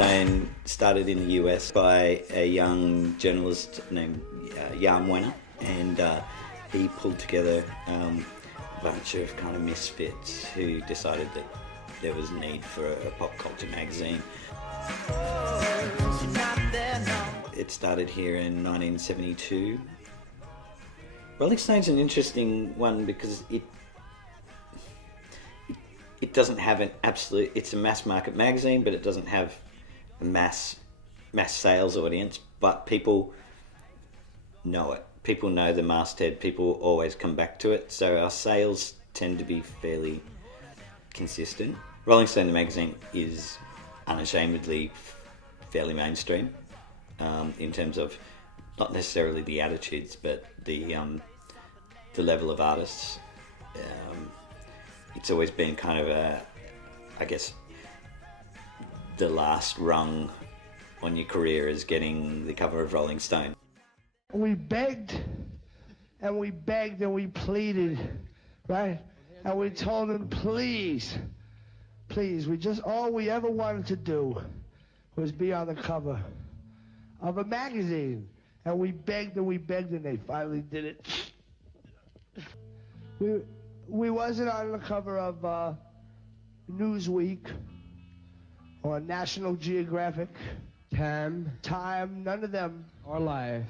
Stone started in the US by a young journalist named Jan Wenner, and he pulled together a bunch of kind of misfits who decided that there was a need for a pop culture magazine. It started here in 1972. Rolling Stone's an interesting one because it doesn't have an absolute, it's a mass market magazine, but it doesn't have a mass sales audience, but people know it. People know the masthead, people always come back to it, so our sales tend to be fairly consistent. Rolling Stone the magazine is unashamedly fairly mainstream in terms of not necessarily the attitudes, but the level of artists. It's always been kind of I guess, the last rung on your career is getting the cover of Rolling Stone. We begged and we begged and we pleaded, right? And we told them, please, all we ever wanted to do was be on the cover of a magazine. And we begged and they finally did it. We wasn't on the cover of Newsweek or National Geographic, Time, none of them. Or Life.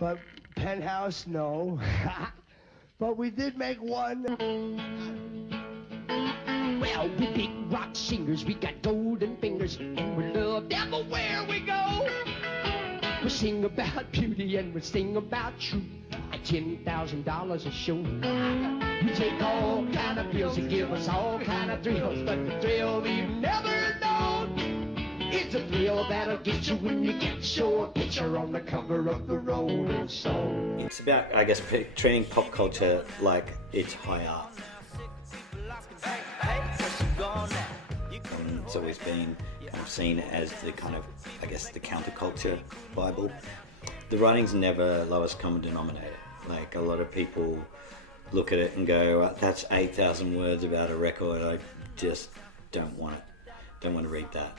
But Penthouse, no. But we did make one. Well, we big rock singers, we got golden fingers, and we're loved everywhere we go. We sing about beauty and we sing about truth at $10,000 a show. We take all kind of pills and give us all kind of thrills, but the thrill we've never known is the thrill that'll get you when you get your picture on the cover of the Rolling Stone. It's about, I guess, treating pop culture like it's high art. It's always been kind of seen as the kind of, I guess, the counterculture Bible. The writing's never lowest common denominator. Like, a lot of people look at it and go, that's 8,000 words about a record, I just don't want to read that.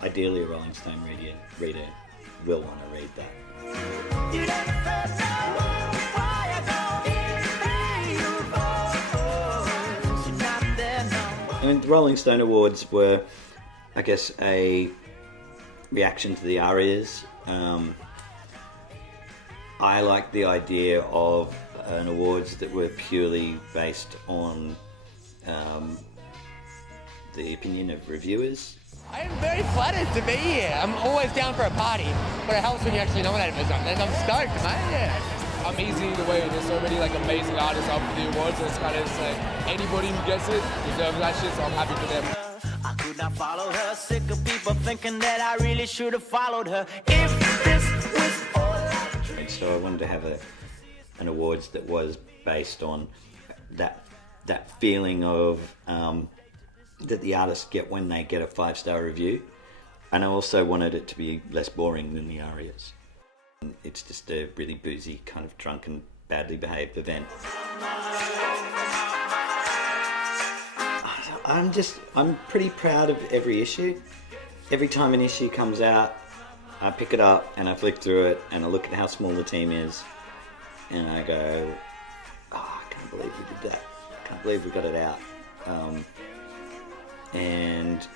Ideally, a Rolling Stone reader will want to read that. And the Rolling Stone Awards were, I guess, a reaction to the ARIAs. I like the idea of an awards that were purely based on the opinion of reviewers. I am very flattered to be here. I'm always down for a party, but it helps when you actually nominate for something. I'm stoked, mate. Yeah. Amazing the way there's so many like amazing artists up for the awards, and it's kind of like anybody who gets it deserves that shit, so I'm happy for them. I could not follow her, sick of people thinking that I really should have followed her. If this was all I dreamed. And so I wanted to have an awards that was based on that feeling of that the artists get when they get a 5-star review, and I also wanted it to be less boring than the ARIAs. It's just a really boozy, kind of drunken, badly behaved event. I'm pretty proud of every issue. Every time an issue comes out, I pick it up and I flick through it and I look at how small the team is and I go, oh, I can't believe we did that. I can't believe we got it out. And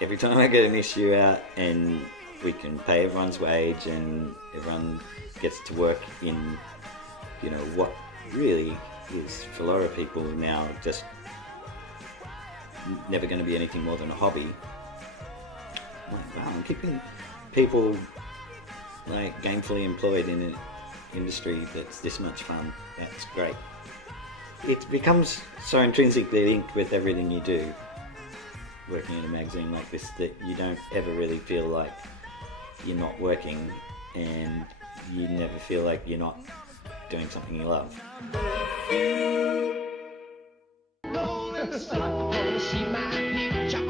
every time I get an issue out and we can pay everyone's wage and everyone gets to work in, you know, what really is for a lot of people now just never going to be anything more than a hobby. Like, wow, I'm keeping people like gainfully employed in an industry that's this much fun. That's great. It becomes so intrinsically linked with everything you do, working in a magazine like this, that you don't ever really feel like you're not working, and you never feel like you're not doing something you love. See my picture